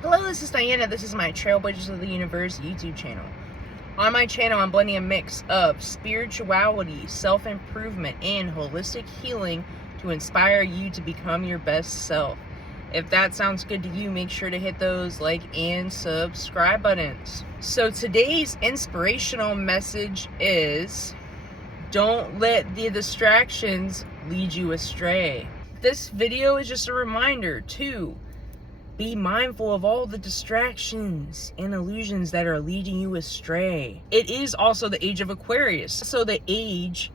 Hello, this is Diana. This is my Trailblazers of the Universe YouTube channel. On my channel, I'm blending a mix of spirituality, self-improvement, and holistic healing to inspire you to become your best self. If that sounds good to you, make sure to hit those like and subscribe buttons. So today's inspirational message is, don't let the distractions lead you astray. This video is just a reminder to be mindful of all the distractions and illusions that are leading you astray. It is also the age of Aquarius, so the age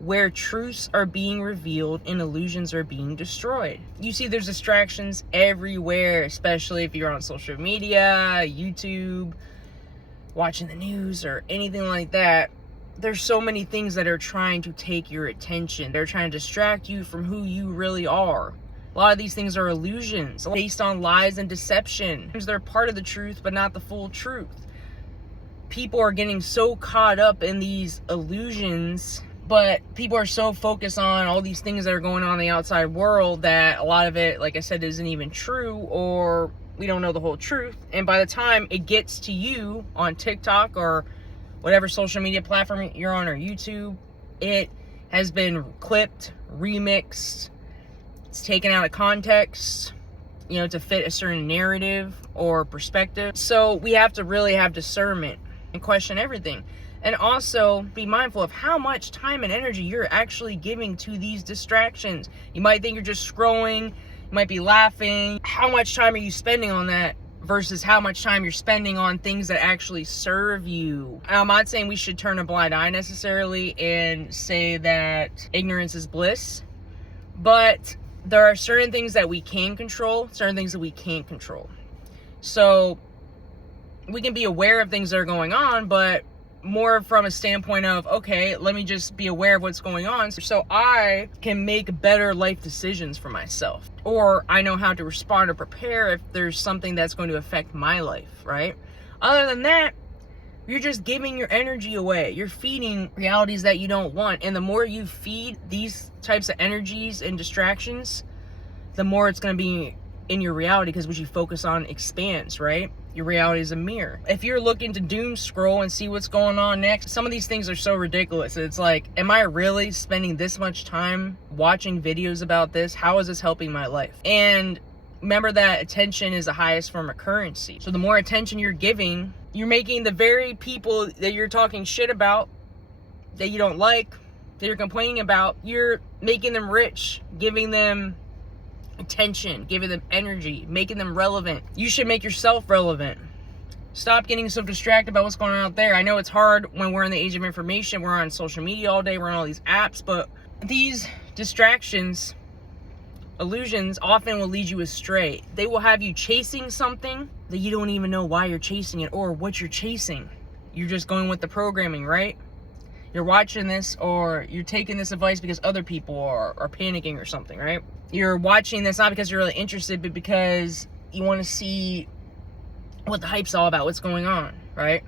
where truths are being revealed and illusions are being destroyed. You see there's distractions everywhere, especially if you're on social media, YouTube, watching the news, or anything like that. There's so many things that are trying to take your attention. They're trying to distract you from who you really are. A lot of these things are illusions based on lies and deception. They're part of the truth, but not the full truth. People are getting so caught up in these illusions, but people are so focused on all these things that are going on in the outside world that a lot of it, like I said, isn't even true, or we don't know the whole truth. And by the time it gets to you on TikTok or whatever social media platform you're on, or YouTube, it has been clipped, remixed, it's taken out of context, to fit a certain narrative or perspective. So we have to really have discernment and question everything. And also be mindful of how much time and energy you're actually giving to these distractions. You might think you're just scrolling, you might be laughing. How much time are you spending on that versus how much time you're spending on things that actually serve you? I'm not saying we should turn a blind eye necessarily and say that ignorance is bliss, but there are certain things that we can control, certain things that we can't control. So we can be aware of things that are going on, but more from a standpoint of, okay, let me just be aware of what's going on so I can make better life decisions for myself. Or I know how to respond or prepare if there's something that's going to affect my life, right? Other than that, you're just giving your energy away. You're feeding realities that you don't want. And the more you feed these types of energies and distractions, the more it's going to be in your reality, because what you focus on expands, right? Your reality is a mirror. If you're looking to doom scroll and see what's going on next, some of these things are so ridiculous. It's like, am I really spending this much time watching videos about this? How is this helping my life? And remember that attention is the highest form of currency. So the more attention you're giving, you're making the very people that you're talking shit about, that you don't like, that you're complaining about, you're making them rich, giving them attention, giving them energy, making them relevant. You should make yourself relevant. Stop getting so distracted by what's going on out there. I know it's hard when we're in the age of information. We're on social media all day. We're on all these apps, but these distractions, illusions, often will lead you astray. They will have you chasing something that you don't even know why you're chasing it or what you're chasing. You're just going with the programming, right? You're watching this, or you're taking this advice because other people are panicking or something, right? You're watching this not because you're really interested, but because you want to see what the hype's all about, what's going on, right?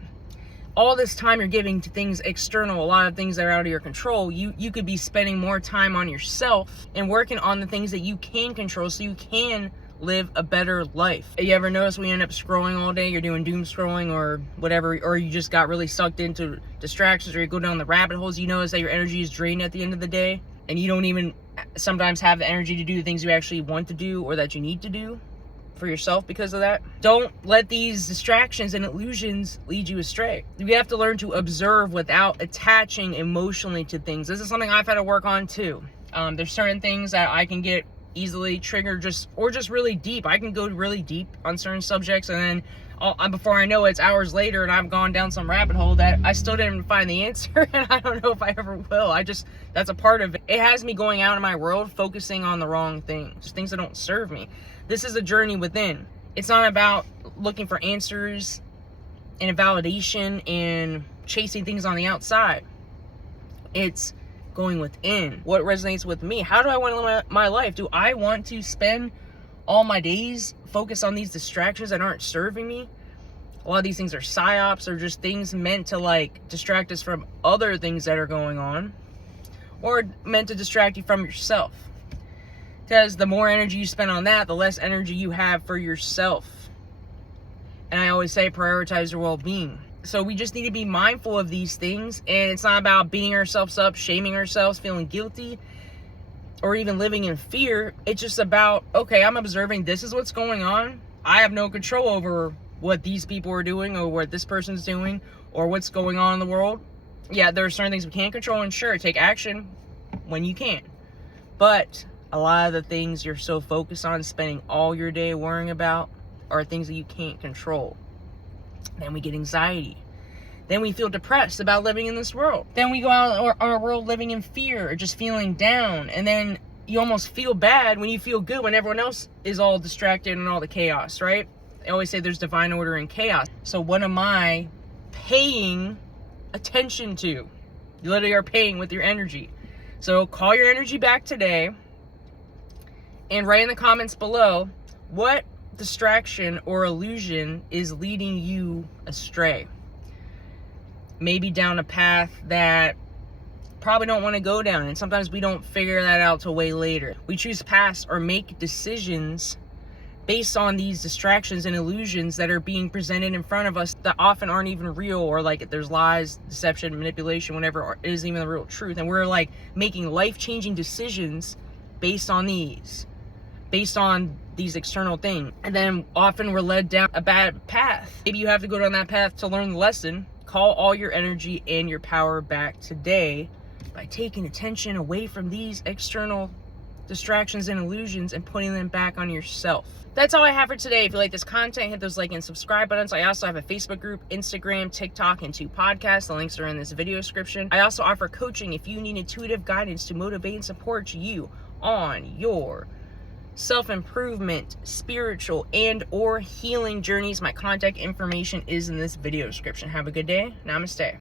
All this time you're giving to things external, a lot of things that are out of your control. You could be spending more time on yourself and working on the things that you can control so you can live a better life. You ever notice when you end up scrolling all day, you're doing doom scrolling or whatever, or you just got really sucked into distractions, or you go down the rabbit holes, you notice that your energy is drained at the end of the day, and you don't even sometimes have the energy to do the things you actually want to do or that you need to do for yourself because of that. Don't let these distractions and illusions lead you astray. You have to learn to observe without attaching emotionally to things. This is something I've had to work on too. There's certain things that I can get easily triggered just really deep. I can go really deep on certain subjects, and then before I know it, it's hours later and I've gone down some rabbit hole that I still didn't find the answer, and I don't know if I ever will. That's a part of it. It has me going out in my world focusing on the wrong things that don't serve me. This is a journey within. It's not about looking for answers and validation and chasing things on the outside. It's going within. What resonates with me? How do I want to live my life? Do I want to spend all my days focused on these distractions that aren't serving me? A lot of these things are psyops, or just things meant to distract us from other things that are going on. or meant to distract you from yourself. Because the more energy you spend on that, the less energy you have for yourself. And I always say prioritize your well-being. So we just need to be mindful of these things. And it's not about beating ourselves up, shaming ourselves, feeling guilty, or even living in fear. It's just about, okay, I'm observing this is what's going on. I have no control over what these people are doing or what this person's doing or what's going on in the world. Yeah, there are certain things we can't control, and sure, take action when you can. But a lot of the things you're so focused on spending all your day worrying about are things that you can't control. Then we get anxiety. Then we feel depressed about living in this world. Then we go out on a world living in fear or just feeling down. And then you almost feel bad when you feel good when everyone else is all distracted and all the chaos, right? I always say there's divine order in chaos. So what am I paying attention to? You literally are paying with your energy. So call your energy back today and write in the comments below what distraction or illusion is leading you astray. Maybe down a path that probably don't want to go down, and sometimes we don't figure that out till way later. We choose past or make decisions based on these distractions and illusions that are being presented in front of us that often aren't even real, or like there's lies, deception, manipulation, whatever, it isn't even the real truth. And we're like making life-changing decisions based on these external things. And then often we're led down a bad path. Maybe you have to go down that path to learn the lesson. Call all your energy and your power back today by taking attention away from these external distractions and illusions and putting them back on yourself. That's all I have for today. If you like this content, hit those like and subscribe buttons. I also have a Facebook group, Instagram, TikTok, and 2 podcasts. The links are in this video description. I also offer coaching if you need intuitive guidance to motivate and support you on your self-improvement, spiritual, and or healing journeys. My contact information is in this video description. Have a good day. Namaste.